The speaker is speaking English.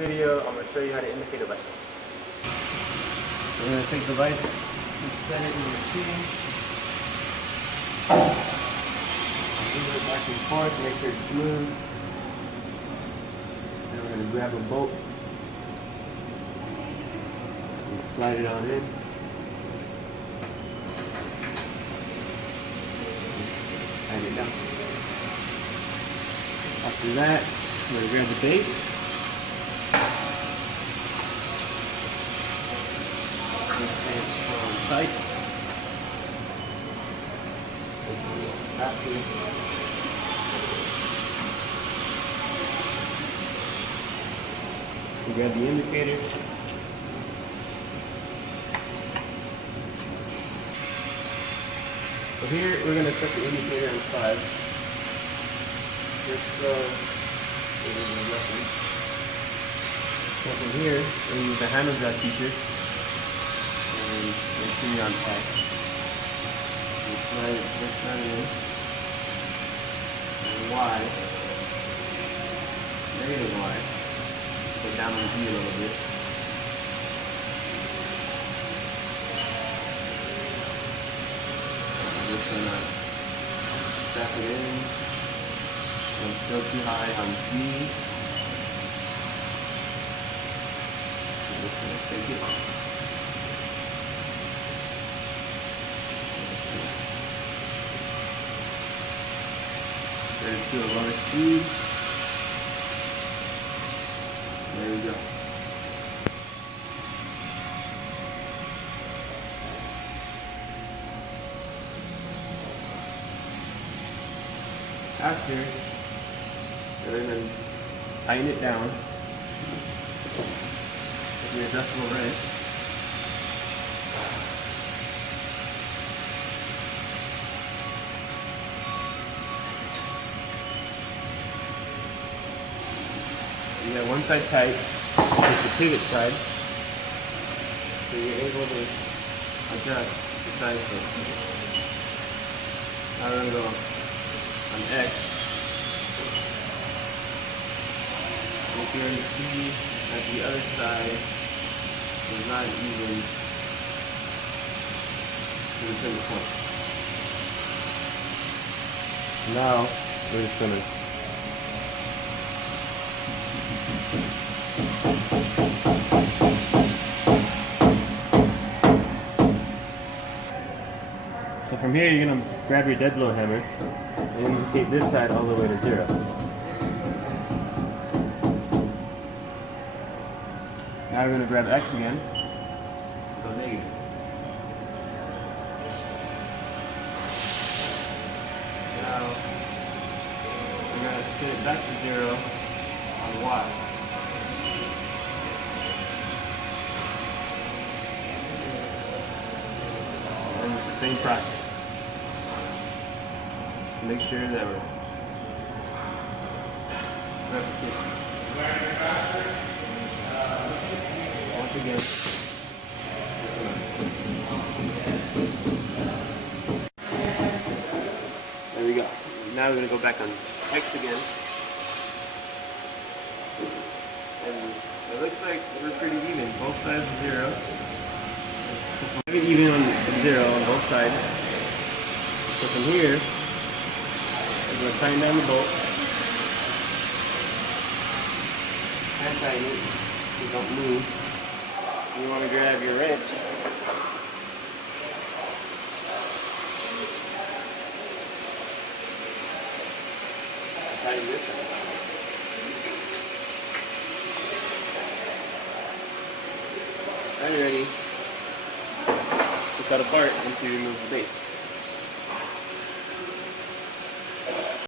video, I'm going to show you how to indicate a vice. We're going to take the vice and set it in the machine. Move it back and forth, make sure it's smooth. Then we're going to grab a bolt and slide it on in. Tighten it down. After that, I'm going to grab the bait. On tight. We grab the indicator. So here we're going to set the indicator on 5. Just so it is a reference. So from here, we'll use the handle drop feature and make sure you're on tight. You slide it just down in and Y, negative Y. Go down on G a little bit. I'm just gonna step it in. I'm still too high on C. I'm just going to take it. Set it to a lower speed. There we go. After, we're going to tighten it down with the adjustable wrench. You got one side tight, with the pivot side, so you're able to adjust the side tilt. Now we're going to go on X. If you're going to see that the other side is not even to the pivot point. Now we're just going to so from here you're going to grab your dead blow hammer and indicate this side all the way to 0. Now we're going to grab X again, go negative. Now we're going to set it back to 0 on Y. And it's the same process. Just make sure that we're repetition. Once again, there we go. Now we're going to go back on X again. And it looks like we're pretty even. Both sides are 0. We're even on 0 on both sides. So from here, we're going to tighten down the bolt. And tighten it so don't move. You want to grab your wrench. Tighten this up. Now you're ready to cut apart and to remove the base.